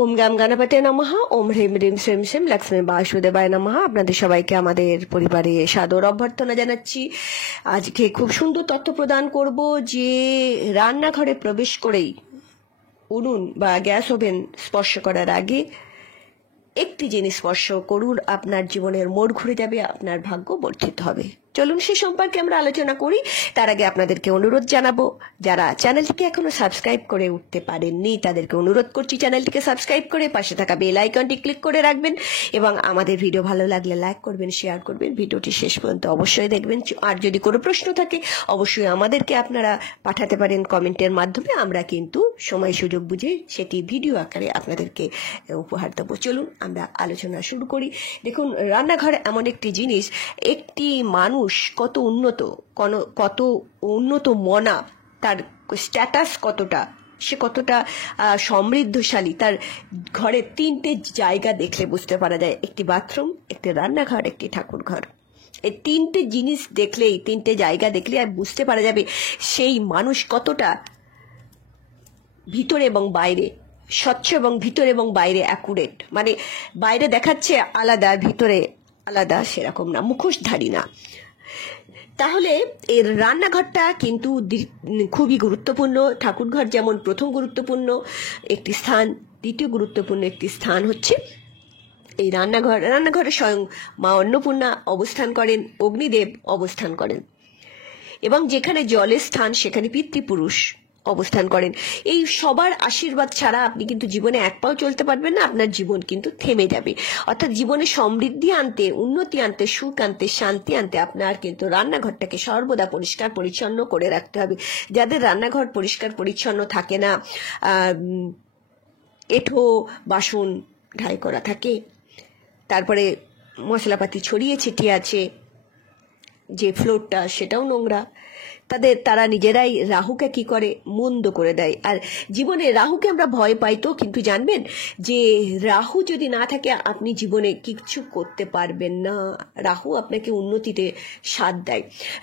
ওম গাম গণপতে নমঃ। ওম হ্রিম হ্রিম শ্রীম শ্রীম লক্ষ্মী বাসুদেবায় নমঃ। আপনাদের সবাইকে আমাদের পরিবারে সাদর অভ্যর্থনা জানাচ্ছি। আজকে খুব সুন্দর তথ্য প্রদান করব যে রান্নাঘরে প্রবেশ করেই উনুন বা গ্যাস ওভেন স্পর্শ করার আগে একটি জিনিস স্পর্শ করুন, আপনার জীবনের মোড় ঘুরে যাবে, আপনার ভাগ্য বর্ধিত হবে। চলুন সে সম্পর্কে আমরা আলোচনা করি। তার আগে আপনাদেরকে অনুরোধ জানাবো, যারা চ্যানেলটিকে এখনো সাবস্ক্রাইব করে উঠতে পারেননি তাদেরকে অনুরোধ করছি চ্যানেলটিকে সাবস্ক্রাইব করে পাশে থাকা বেল আইকনটি ক্লিক করে রাখবেন এবং আমাদের ভিডিও ভালো লাগলে লাইক করবেন, শেয়ার করবেন, ভিডিওটি শেষ পর্যন্ত অবশ্যই দেখবেন। আর যদি কোনো প্রশ্ন থাকে অবশ্যই আমাদেরকে আপনারা পাঠাতে পারেন কমেন্টের মাধ্যমে, আমরা কিন্তু সময় সুযোগ বুঝে সেটি ভিডিও আকারে আপনাদেরকে উপহার দেবো। চলুন আমরা আলোচনা শুরু করি। দেখুন, রান্নাঘর এমন একটি জিনিস, একটি মানুষ কত উন্নত মনা, তার স্ট্যাটাস কতটা, সে কতটা সমৃদ্ধশালী, তার ঘরে তিনটে জায়গা দেখলে বুঝতে পারা যায়। একটি বাথরুম, একটি রান্নাঘর, একটি ঠাকুর ঘর। এই তিনটে জিনিস দেখলেই, তিনটে জায়গা দেখলে আর বুঝতে পারা যাবে সেই মানুষ কতটা ভিতরে এবং বাইরে স্বচ্ছ এবং ভিতরে এবং বাইরে অ্যাকুরেট। মানে বাইরে দেখাচ্ছে আলাদা, ভিতরে আলাদা, সেরকম না, মুখোশধারী না। তাহলে এর রান্নাঘরটা কিন্তু খুবই গুরুত্বপূর্ণ। ঠাকুরঘর যেমন প্রথম গুরুত্বপূর্ণ একটি স্থান, দ্বিতীয় গুরুত্বপূর্ণ একটি স্থান হচ্ছে এই রান্নাঘর। রান্নাঘরে স্বয়ং মা অন্নপূর্ণা অবস্থান করেন, অগ্নিদেব অবস্থান করেন এবং যেখানে জলের স্থান সেখানে পিতৃপুরুষ অবস্থান করেন। এই সবার আশীর্বাদ ছাড়া আপনি কিন্তু জীবনে এক পাও চলতে পারবেন না, আপনার জীবন কিন্তু থেমে যাবে। অর্থাৎ জীবনে সমৃদ্ধি আনতে, উন্নতি আনতে, সুখ আনতে, শান্তি আনতে আপনার কিন্তু রান্নাঘরটাকে সর্বদা পরিষ্কার পরিচ্ছন্ন করে রাখতে হবে। যাদের রান্নাঘর পরিষ্কার পরিচ্ছন্ন থাকে না, এঁঠো বাসন ঢাই করা থাকে, তারপরে মশলাপাতি ছড়িয়ে ছিটিয়ে আছে, যে ফ্লোরটা সেটাও নোংরা, তারা নিজেরাই রাহুকে কি করে, মন্দ করে দেয়। আর জীবনে রাহুকে আমরা ভয় পাই তো, কিন্তু জানবেন যে রাহু যদি না থাকে আপনি জীবনে কিছু করতে পারবেন না। রাহু আপনাকে উন্নতিতে সাথ দেয়।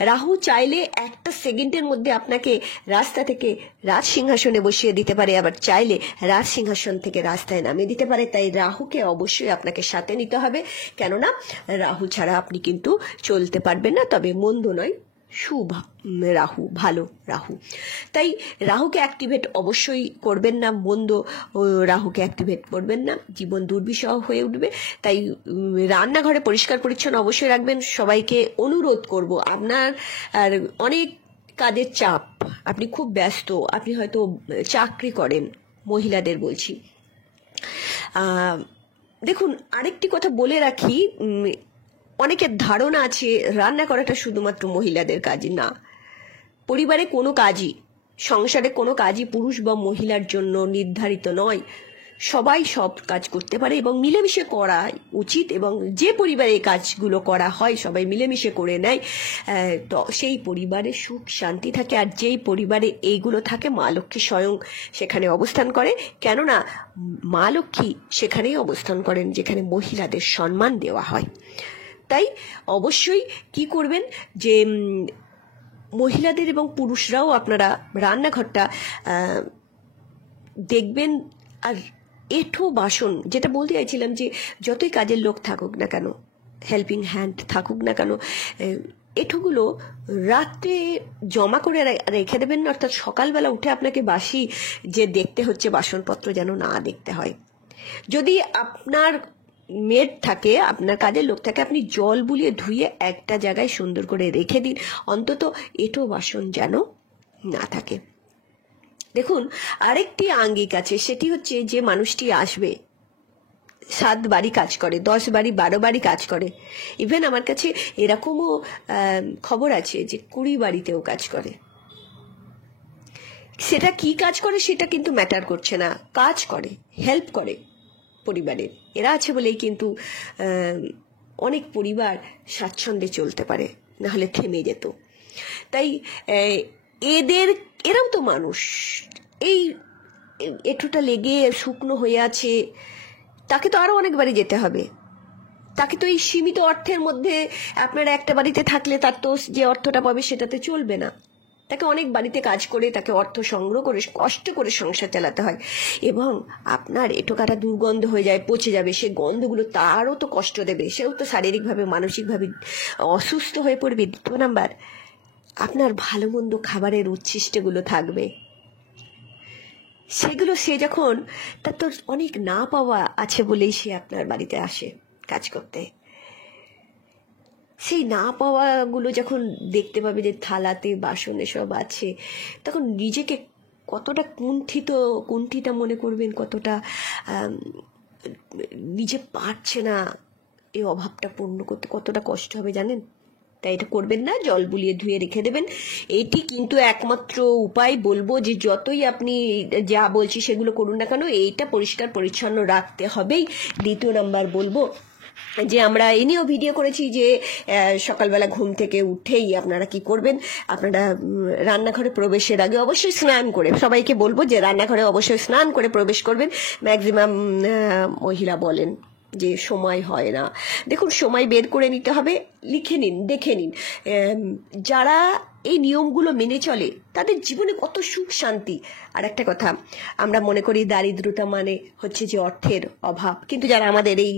রাহু চাইলে একটা সেকেন্ডের মধ্যে আপনাকে রাস্তা থেকে রাজ সিংহাসনে বসিয়ে দিতে পারে, আবার চাইলে রাজ সিংহাসন থেকে রাস্তায় নামিয়ে দিতে পারে। তাই রাহুকে অবশ্যই আপনাকে সাথে নিতে হবে, কেননা রাহু ছাড়া আপনি কিন্তু চলতে পারবেন না। তবে মন্দ নয়, শুভ রাহু, ভালো রাহু। তাই রাহুকে অ্যাক্টিভেট অবশ্যই করবেন না, মন্দ রাহুকে অ্যাক্টিভেট করবেন না, জীবন দুর্বিষহ হয়ে উঠবে। তাই রান্নাঘরে পরিষ্কার পরিচ্ছন্ন অবশ্যই রাখবেন। সবাইকে অনুরোধ করব, আপনার আর অনেক কাজের চাপ, আপনি খুব ব্যস্ত, আপনি হয়তো চাকরি করেন, মহিলাদের বলছি। দেখুন, আরেকটি কথা বলে রাখি, অনেকের ধারণা আছে রান্না করাটা শুধুমাত্র মহিলাদের কাজ। না, পরিবারে কোনো কাজই, সংসারে কোনো কাজই পুরুষ বা মহিলার জন্য নির্ধারিত নয়। সবাই সব কাজ করতে পারে এবং মিলেমিশে করা উচিত। এবং যে পরিবারে এই কাজগুলো করা হয়, সবাই মিলেমিশে করে নেয়, তো সেই পরিবারে সুখ শান্তি থাকে। আর যেই পরিবারে এইগুলো থাকে, মা লক্ষ্মী স্বয়ং সেখানে অবস্থান করে। কেননা মা লক্ষ্মী সেখানেই অবস্থান করেন যেখানে মহিলাদের সম্মান দেওয়া হয়। তাই অবশ্যই কি করবেন যে মহিলাদের এবং পুরুষরাও আপনারা রান্নাঘরটা দেখবেন। আর এঁঠো বাসন, যেটা বলতে চাইছিলাম, যে যতই কাজের লোক থাকুক না কেন, হেল্পিং হ্যান্ড থাকুক না কেন, এঁঠোগুলো রাত্রে জমা করে রেখে দেবেন না। অর্থাৎ সকালবেলা উঠে আপনাকে বাসি যে দেখতে হচ্ছে বাসনপত্র যেন না দেখতে হয়। যদি আপনার মেড থাকে, আপনার কাজের লোক থাকে, আপনি জল বুলিয়ে ধুয়ে একটা জায়গায় সুন্দর করে রেখে দিন, অন্তত এঁঠো বাসন যেন না থাকে। দেখুন, আরেকটি আঙ্গিক আছে, সেটি হচ্ছে যে মানুষটি আসবে 7 বাড়ি কাজ করে, 10 বাড়ি 12 বাড়ি কাজ করে। ইভেন আমার কাছে এরকমও খবর আছে যে 20 বাড়িতেও কাজ করে। সেটা কি কাজ করে সেটা কিন্তু ম্যাটার করছে না, কাজ করে, হেল্প করে পরিবারের। এরা আছে বলেই কিন্তু অনেক পরিবার স্বাচ্ছন্দ্যে চলতে পারে, নাহলে থেমে যেত। তাই এরাও তো মানুষ। এই এঁঠোটা লেগে শুকনো হয়ে আছে, তাকে তো আরো অনেক বাড়ি যেতে হবে। তাকে তো এই সীমিত অর্থের মধ্যে, আপনারা একটা বাড়িতে থাকলে তার তো যে অর্থটা পাবে সেটাতে চলবে না। তাকে অনেক বাড়িতে কাজ করে তাকে অর্থ সংগ্রহ করে কষ্ট করে সংসার চালাতে হয়, এবং আপনার এঁটোকাটা দুর্গন্ধ হয়ে যায়, পচে যাবে, সে গন্ধগুলো তারও তো কষ্ট দেবে, সেও তো শারীরিকভাবে মানসিকভাবে অসুস্থ হয়ে পড়বে। দ্বিতীয় নাম্বার, আপনার ভালো মন্দ খাবারের উচ্ছিষ্টগুলো থাকবে, সেগুলো সে যখন, তার তো অনেক না পাওয়া আছে বলেই সে আপনার বাড়িতে আসে কাজ করতে, সেই না পাওয়াগুলো যখন দেখতে পাবে যে থালাতে বাসনে সব আছে, তখন নিজেকে কতটা কুণ্ঠিতা মনে করবেন, কতটা নিজে পারছে না এই অভাবটা পূর্ণ করতে, কতটা কষ্ট হবে জানেন। তাই এটা করবেন না, জল বুলিয়ে ধুয়ে রেখে দেবেন। এটি কিন্তু একমাত্র উপায়, বলবো যে যতই আপনি যা বলছি সেগুলো করুন না কেন, এইটা পরিষ্কার পরিচ্ছন্ন রাখতে হবেই। দ্বিতীয় নাম্বার বলবো যে আমরা এই নিয়েও ভিডিও করেছি যে সকালবেলা ঘুম থেকে উঠেই আপনারা কি করবেন, আপনারা রান্নাঘরে প্রবেশের আগে অবশ্যই স্নান করে, সবাইকে বলবো যে রান্নাঘরে অবশ্যই স্নান করে প্রবেশ করবেন। ম্যাক্সিমাম মহিলা বলেন যে সময় হয় না, দেখুন সময় বের করে নিতে হবে, লিখে নিন, দেখে নিন। যারা এই নিয়মগুলো মেনে চলে তাদের জীবনে কত সুখ শান্তি। আর একটা কথা, আমরা মনে করি দারিদ্রতা মানে হচ্ছে যে অর্থের অভাব, কিন্তু যারা আমাদের এই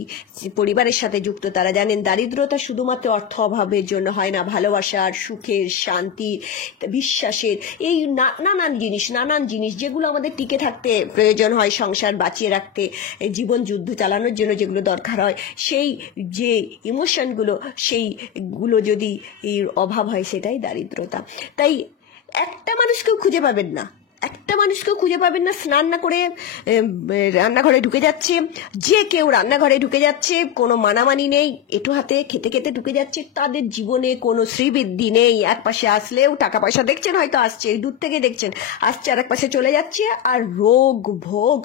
পরিবারের সাথে যুক্ত তারা জানেন দারিদ্রতা শুধুমাত্র অর্থ অভাবের জন্য হয় না, ভালোবাসার, সুখের, শান্তি, বিশ্বাসের, এই নানান জিনিস যেগুলো আমাদের টিকে থাকতে প্রয়োজন হয়, সংসার বাঁচিয়ে রাখতে, জীবন যুদ্ধ চালানোর জন্য যেগুলো দরকার হয়, সেই যে ইমোশনগুলো সেইগুলো যদি এর অভাব হয় সেটাই দারিদ্রতা। তাই একটা মানুষকেও খুঁজে পাবেন না স্নান না করে রান্নাঘরে ঢুকে যাচ্ছে, যে কেউ রান্নাঘরে ঢুকে যাচ্ছে, কোনো মানামানি নেই, এঁটো হাতে খেতে খেতে ঢুকে যাচ্ছে, তাদের জীবনে কোনো শ্রীবৃদ্ধি নেই। এক পাশে আসলেও টাকা পয়সা দেখছেন, হয়তো আসছে, দূর থেকে দেখছেন আসছে, আর এক পাশে চলে যাচ্ছে, আর রোগ ভোগ,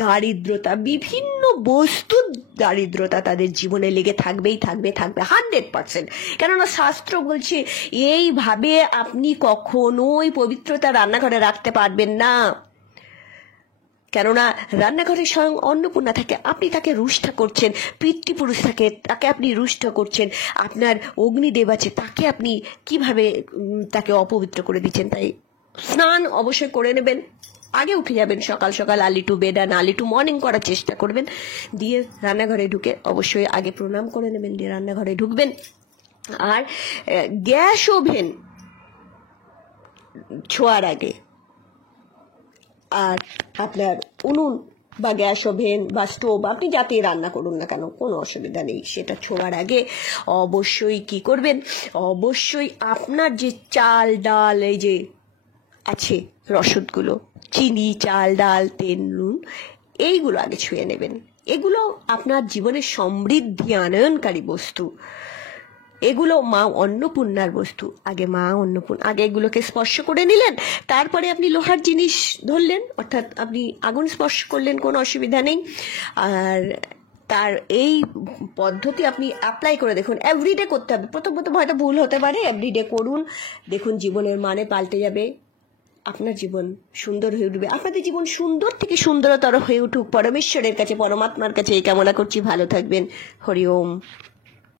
দারিদ্রতা, বিভিন্ন বস্তুর দারিদ্রতা তাদের জীবনে লেগে থাকবে 100%। কেননা শাস্ত্র বলছে এইভাবে আপনি কখনোই পবিত্রতা রান্নাঘরে রাখতে পারবেন না। কেননা রান্নাঘরে স্বয়ং অন্নপূর্ণা থাকে, আপনি তাকে রুষ্ট করছেন, পিতৃপুরুষ থাকে তাকে আপনি রুষ্ট করছেন, আপনার অগ্নিদেব আছে তাকে আপনি কিভাবে তাকে অপবিত্র করে দিচ্ছেন। তাই স্নান অবশ্যই করে নেবেন, আগে উঠে যাবেন সকাল সকাল, আর্লি টু বেড আর আর্লি টু মর্নিং করার চেষ্টা করবেন, দিয়ে রান্নাঘরে ঢুকে অবশ্যই আগে প্রণাম করে নেবেন, দিয়ে রান্নাঘরে ঢুকবেন। আর গ্যাস ওভেন ছোঁয়ার আগে, আর আপনার উনুন বা গ্যাস ওভেন বা স্টোভ আপনি যাতে রান্না করুন না কেন কোনো অসুবিধা নেই, সেটা ছোঁয়ার আগে অবশ্যই কি করবেন, অবশ্যই আপনার যে চাল ডাল এই যে আছে রসদগুলো, চিনি, চাল, ডাল, তেল, নুন, এইগুলো আগে ছুঁয়ে নেবেন। এগুলো আপনার জীবনের সমৃদ্ধি আনয়নকারী বস্তু, এগুলো মা অন্নপূর্ণার বস্তু। আগে মা অন্নপূর্ণা, আগে এগুলোকে স্পর্শ করে নিলেন, তারপরে আপনি লোহার জিনিস ধরলেন, অর্থাৎ আপনি আগুন স্পর্শ করলেন, কোনো অসুবিধা নেই। আর তার এই পদ্ধতি আপনি অ্যাপ্লাই করে দেখুন, এভরিডে করতে হবে। প্রথম হয়তো ভুল হতে পারে, এভরিডে করুন, দেখুন জীবনের মানে পাল্টে যাবে, আপনার জীবন সুন্দর হয়ে উঠবে, আপনাদের জীবন সুন্দর থেকে সুন্দরতর হয়ে উঠুক। পরমেশ্বরের কাছে, পরমাত্মার কাছে এই কামনা করছি। ভালো থাকবেন। হরি ওম।